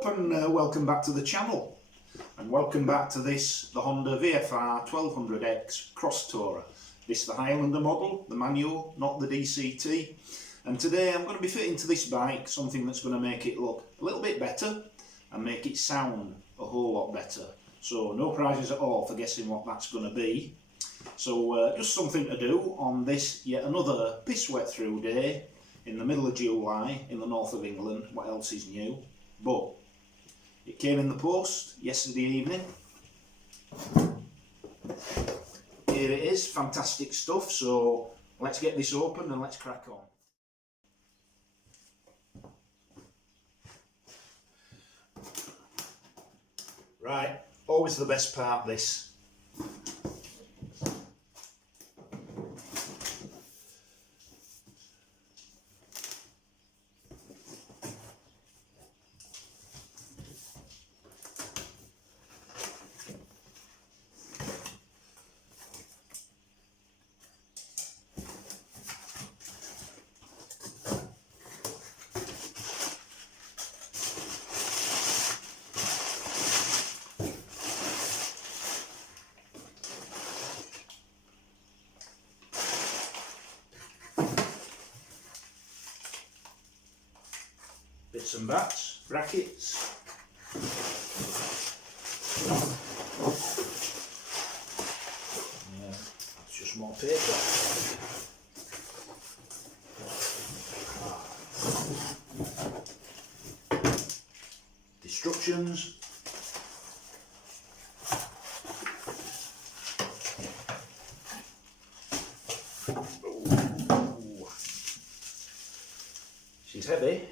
up and welcome back to the channel, and welcome back to the Honda VFR1200x Cross Tourer. This is the Highlander model, the manual, not the DCT, and today I'm going to be fitting to this bike something that's going to make it look a little bit better and make it sound a whole lot better. So no prizes at all for guessing what that's going to be. So just something to do on this yet another piss wet through day in the middle of July in the north of England. What else is new? But it came in the post yesterday evening. Here it is, fantastic stuff. So let's get this open and let's crack on. Right, always the best part, this. Bits and bats, brackets. Yeah, that's just more paper. Instructions. Ooh. She's heavy.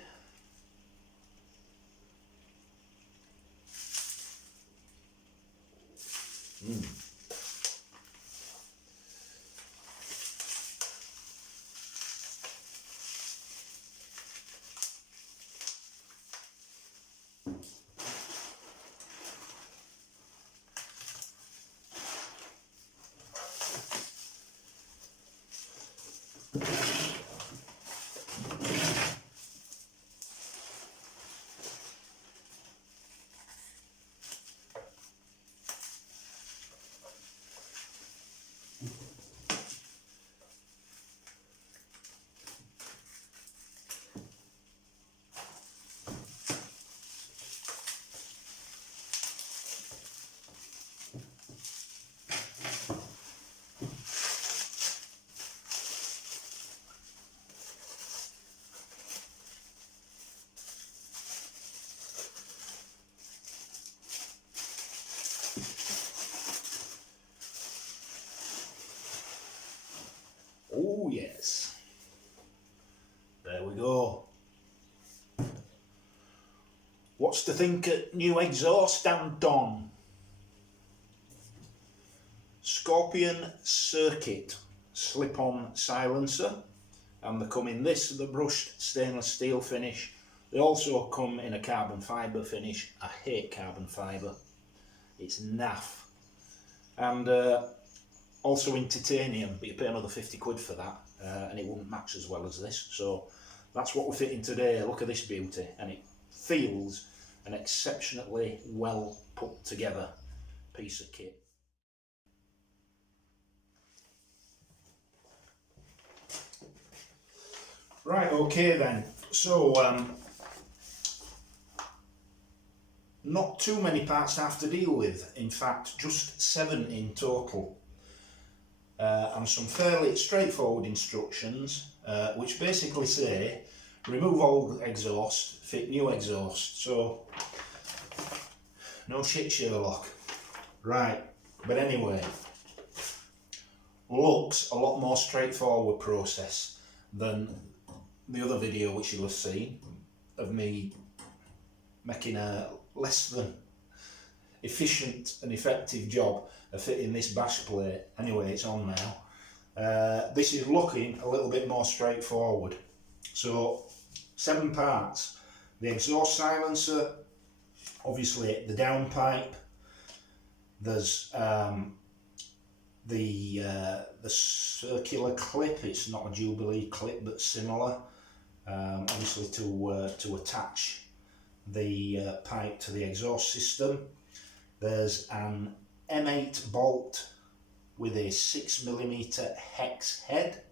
Oh yes, there we go. What's to think at new exhaust and on? Scorpion Circuit slip-on silencer, and they come in this, the brushed stainless steel finish. They also come in a carbon fibre finish. I hate carbon fibre, it's naff. And also in titanium, but you pay another 50 quid for that, and it wouldn't match as well as this. So that's what we're fitting today. Look at this beauty, and it feels an exceptionally well put together piece of kit. Right, okay then. So not too many parts to have to deal with. In fact, just 7 in total. And some fairly straightforward instructions, which basically say remove old exhaust, fit new exhaust. So no shit, Sherlock. Right, but anyway, looks a lot more straightforward process than the other video which you'll have seen of me making a less than efficient and effective job of fitting this bash plate. Anyway, it's on now. This is looking a little bit more straightforward. So 7 parts: the exhaust silencer, obviously the downpipe, there's the circular clip. It's not a Jubilee clip but similar, obviously to attach the pipe to the exhaust system. There's an M8 bolt with a 6mm hex head,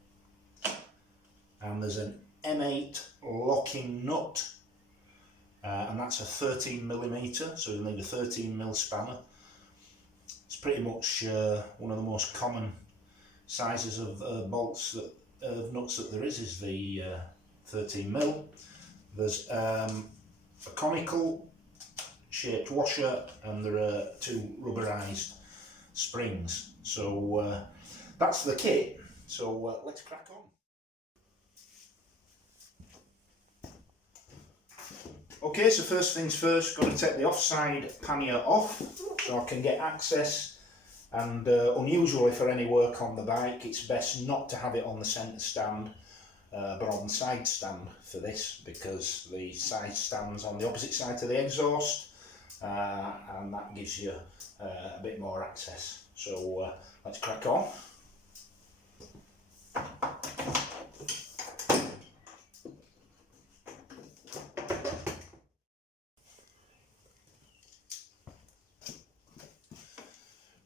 and there's an M8 locking nut, and that's a 13mm, so you'll need a 13mm spanner. It's pretty much one of the most common sizes of bolts of nuts that there is the 13mm. There's a conical shaped washer, and there are 2 rubberized springs. So that's the kit. So let's crack on. Okay, so first things first, going to take the offside pannier off so I can get access. And unusually for any work on the bike, it's best not to have it on the centre stand, but on the side stand for this, because the side stand's on the opposite side to the exhaust, and that gives you a bit more access. So let's crack on.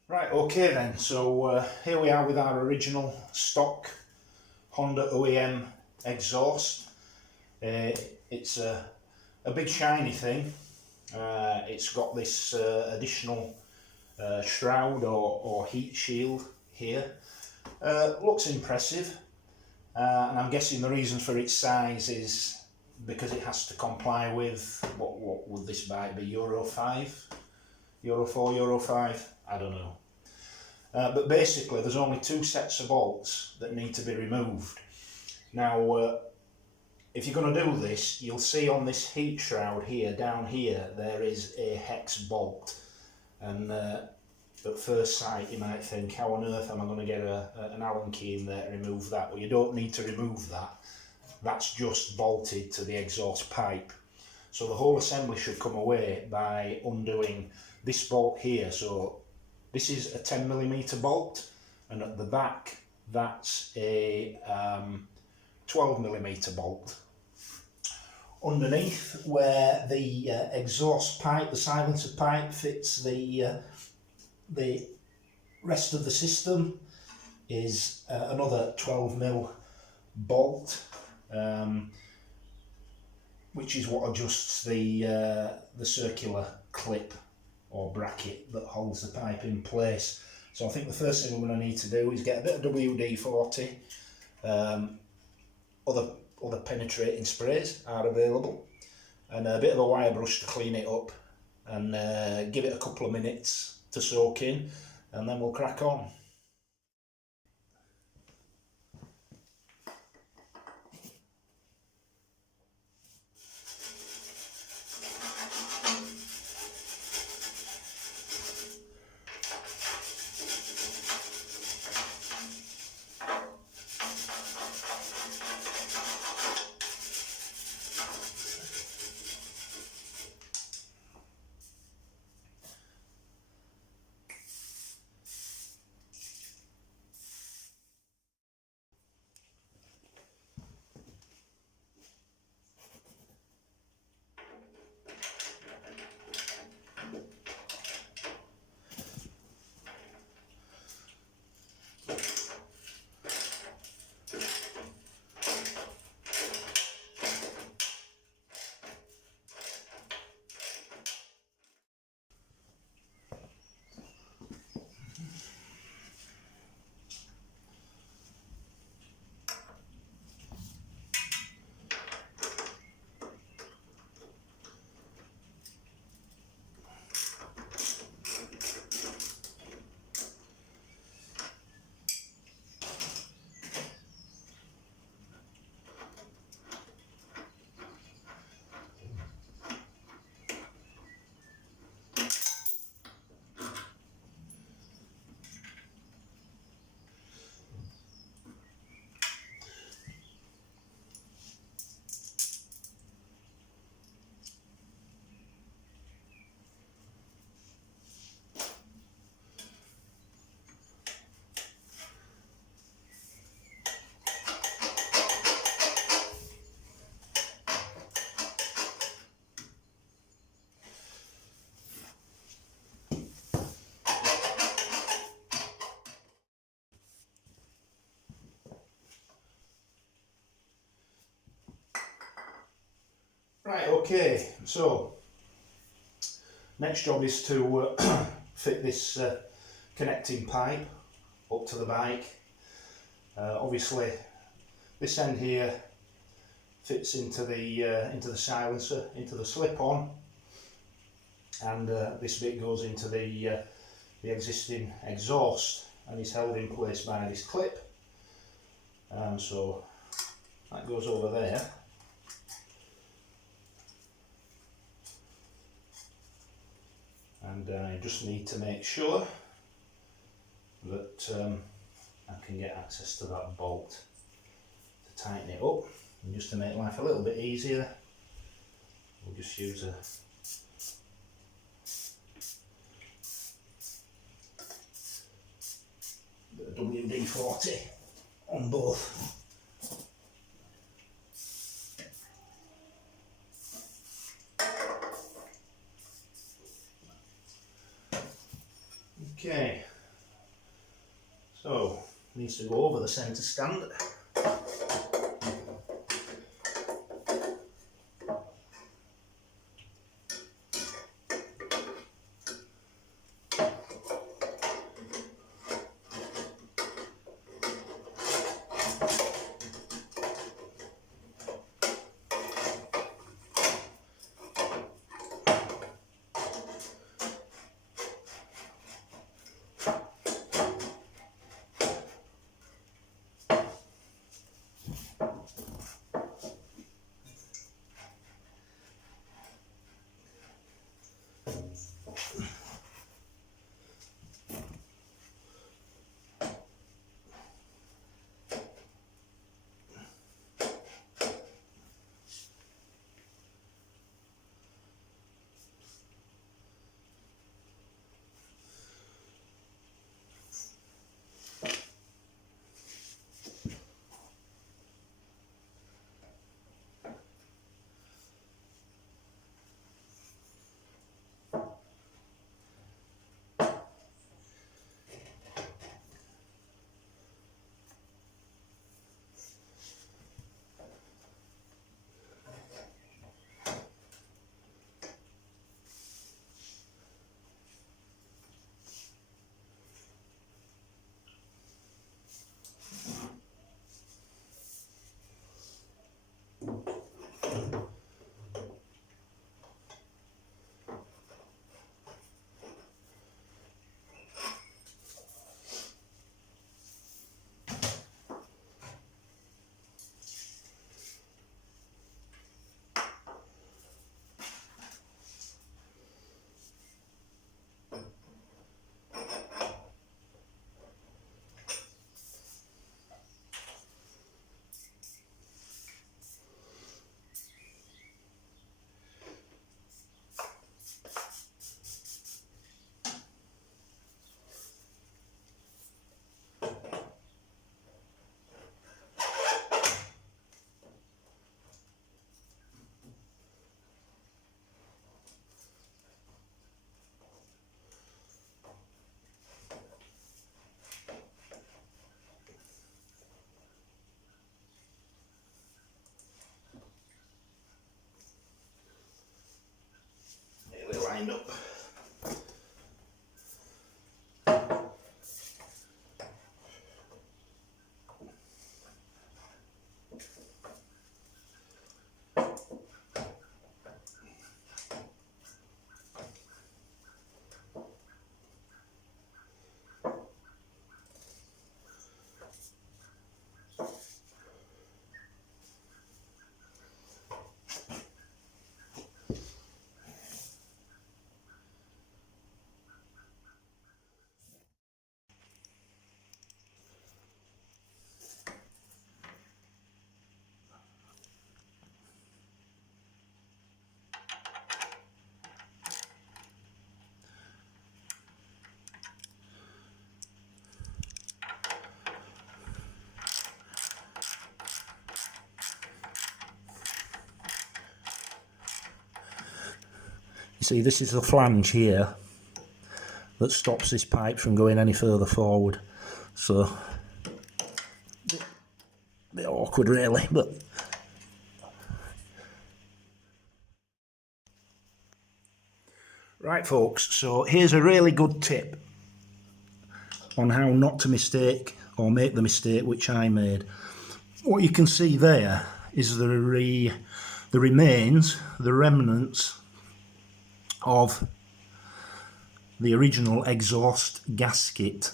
Right, okay then, so here we are with our original stock Honda OEM exhaust. It's a big shiny thing. It's got this additional shroud or heat shield here. Looks impressive, and I'm guessing the reason for its size is because it has to comply with, what would this bike be, Euro 5? Euro 4, Euro 5? I don't know. But basically there's only 2 sets of bolts that need to be removed. Now if you're going to do this, you'll see on this heat shroud here, down here, there is a hex bolt, and at first sight you might think, how on earth am I going to get an Allen key in there to remove that? Well, you don't need to remove that. That's just bolted to the exhaust pipe. So the whole assembly should come away by undoing this bolt here. So this is a 10mm bolt, and at the back that's a 12mm bolt. Underneath, where the exhaust pipe, the silencer pipe, fits the rest of the system, is another 12mm bolt, which is what adjusts the circular clip or bracket that holds the pipe in place. So I think the first thing we're going to need to do is get a bit of WD-40. Other penetrating sprays are available, and a bit of a wire brush to clean it up, and give it a couple of minutes to soak in, and then we'll crack on. Okay, so next job is to fit this connecting pipe up to the bike. Obviously this end here fits into the silencer, into the slip-on, and this bit goes into the existing exhaust and is held in place by this clip. So that goes over there. And I just need to make sure that I can get access to that bolt to tighten it up. And just to make life a little bit easier, we'll just use a bit of WD-40 on both. Okay, so needs to go over the centre stand. Lined up. You see, this is the flange here that stops this pipe from going any further forward. So, a bit awkward really, but Right folks, so here's a really good tip on how not to mistake or make the mistake which I made. What you can see there is the remains, the remnants of the original exhaust gasket.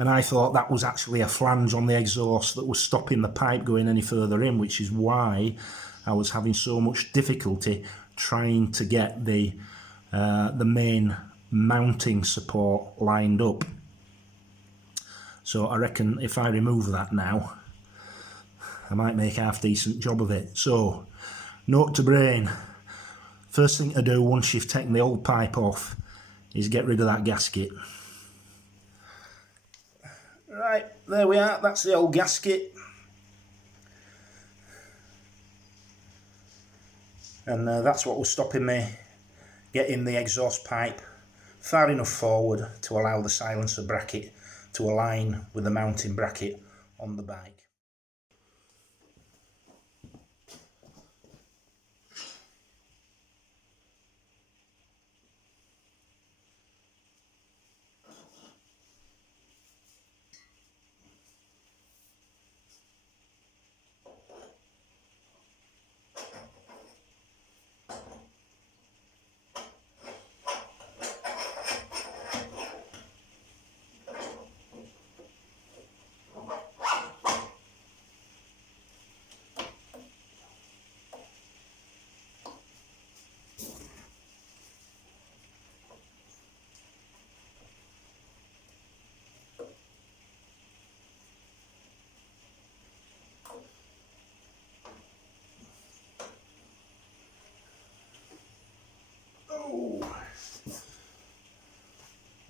And I thought that was actually a flange on the exhaust that was stopping the pipe going any further in, which is why I was having so much difficulty trying to get the main mounting support lined up. So I reckon if I remove that now, I might make a half decent job of it. So, note to brain, first thing to do once you've taken the old pipe off is get rid of that gasket. Right, there we are, that's the old gasket. And that's what was stopping me getting the exhaust pipe far enough forward to allow the silencer bracket to align with the mounting bracket on the bike.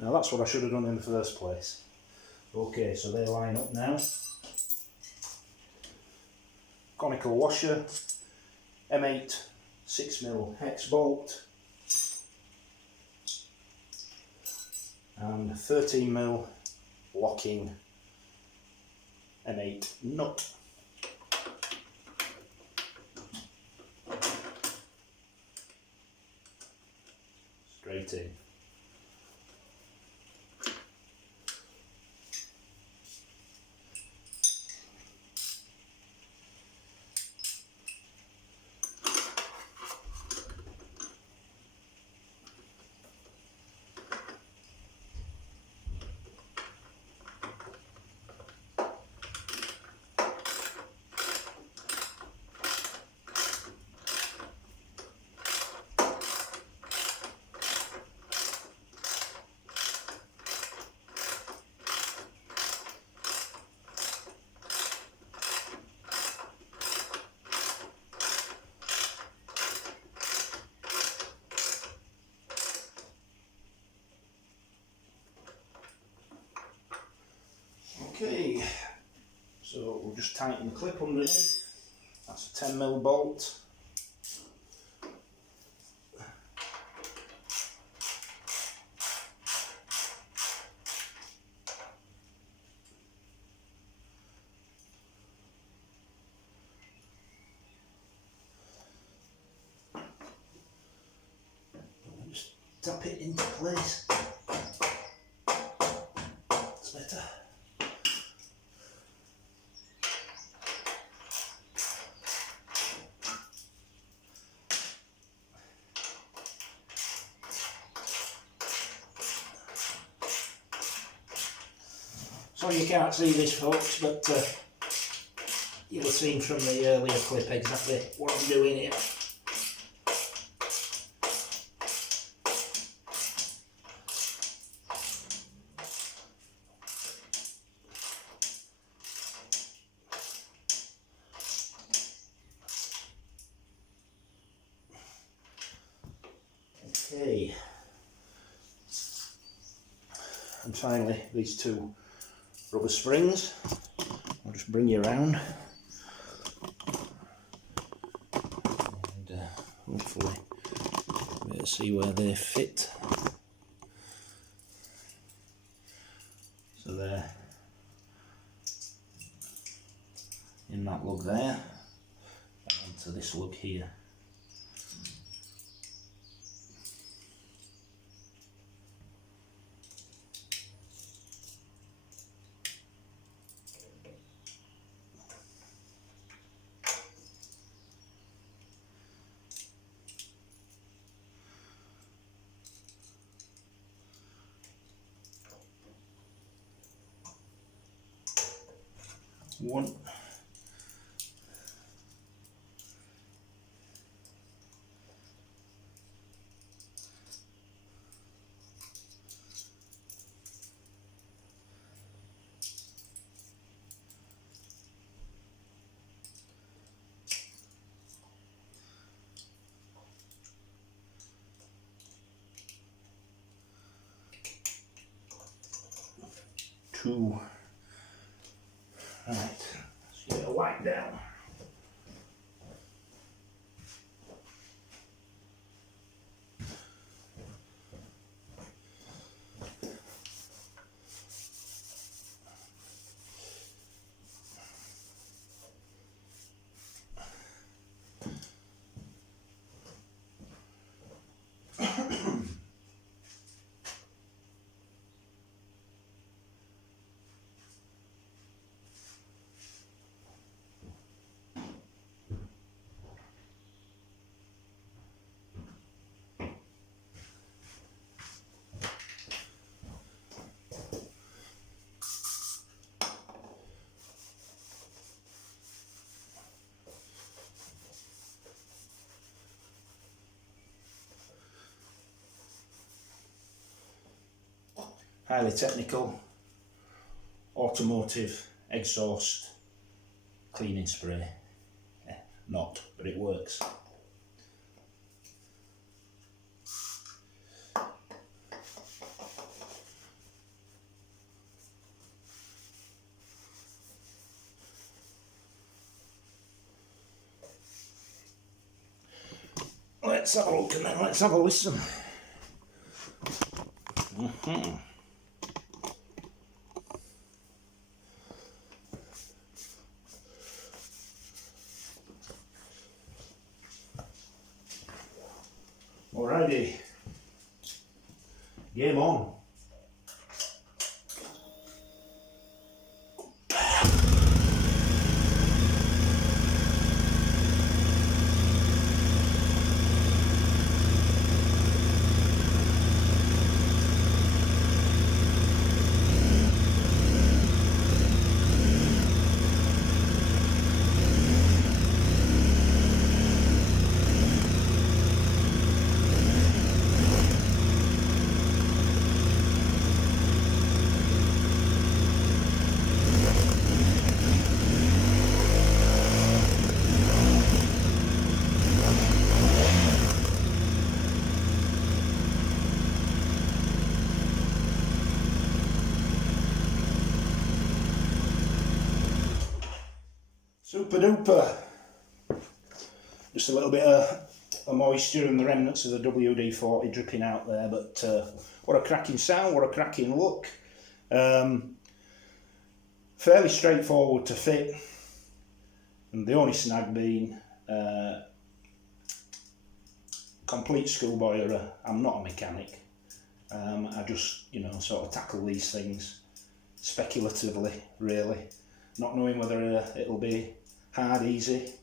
Now that's what I should have done in the first place. Okay, so they line up now. Conical washer, M8 6mm hex bolt, and 13mm locking M8 nut. Straight in. Okay, so we'll just tighten the clip underneath. That's a 10mm bolt. Just tap it into place. That's better. So you can't see this folks, but you'll have seen from the earlier clip exactly what I'm doing here. Okay, and finally these two rubber springs. I'll just bring you around and hopefully you'll be able to see where they fit. So they're in that lug there, and to this lug here. One. Two. Right, let's get a wipe down. Highly technical automotive exhaust cleaning spray. Not, but it works. Let's have a look and then let's have a listen. Alrighty, game on. Super duper. Just a little bit of moisture and the remnants of the WD-40 dripping out there, but what a cracking sound, what a cracking look. Fairly straightforward to fit, and the only snag being complete schoolboy error. I'm not a mechanic. I just, sort of tackle these things speculatively, really, not knowing whether it'll be hard, easy,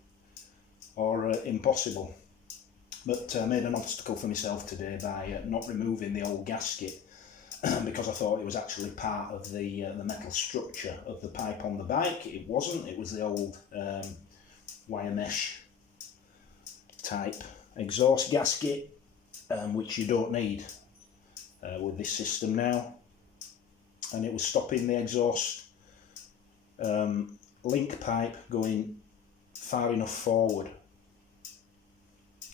or impossible. But I made an obstacle for myself today by not removing the old gasket because I thought it was actually part of the metal structure of the pipe on the bike. It wasn't. It was the old wire mesh type exhaust gasket, which you don't need with this system now, and it was stopping the exhaust link pipe going far enough forward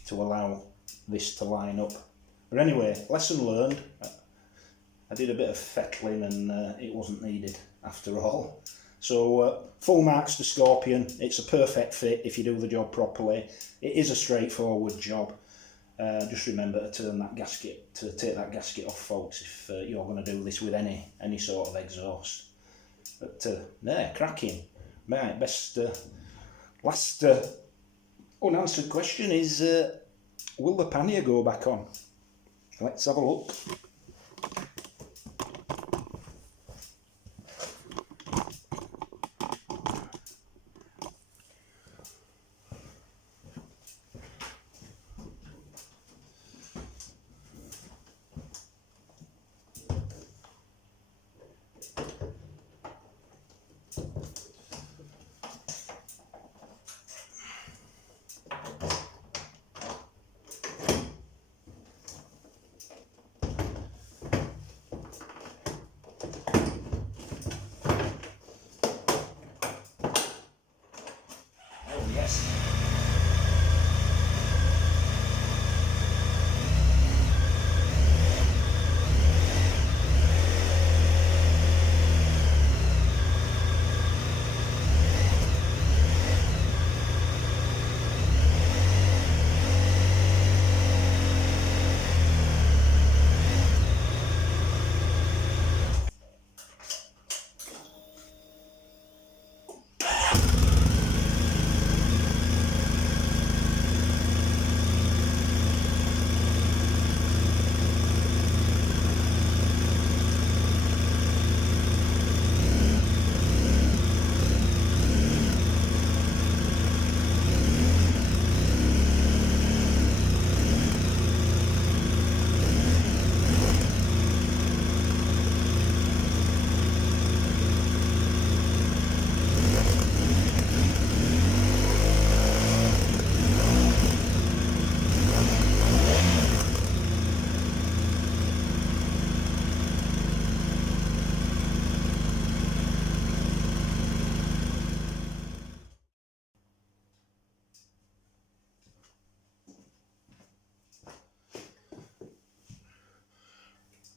to allow this to line up. But anyway, lesson learned. I did a bit of fettling and it wasn't needed after all. So full marks to Scorpion. It's a perfect fit if you do the job properly. It is a straightforward job. Just remember to turn that gasket, to take that gasket off, folks, if you're going to do this with any sort of exhaust. But cracking. Right, best last unanswered question is, will the pannier go back on? Let's have a look. Yes.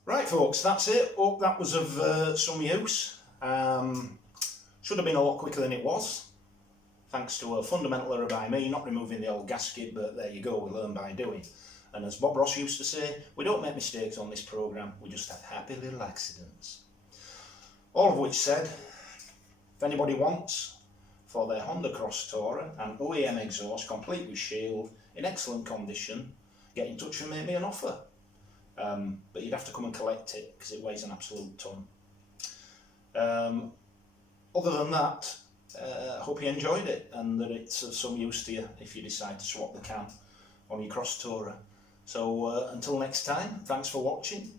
Right folks, that's it. Hope that was of some use. Should have been a lot quicker than it was, thanks to a fundamental error by me, not removing the old gasket, but there you go, we learn by doing. And as Bob Ross used to say, we don't make mistakes on this programme, we just have happy little accidents. All of which said, if anybody wants, for their Honda Cross Tourer, an OEM exhaust, complete with shield, in excellent condition, get in touch and make me an offer. But you'd have to come and collect it because it weighs an absolute ton. Other than that, I hope you enjoyed it and that it's of some use to you if you decide to swap the cam on your Cross Tourer. So until next time, thanks for watching.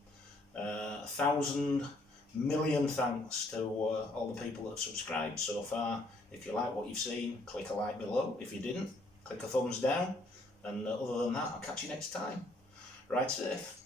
1,000 million thanks to all the people that have subscribed so far. If you like what you've seen, click a like below. If you didn't, click a thumbs down. And other than that, I'll catch you next time. Ride safe.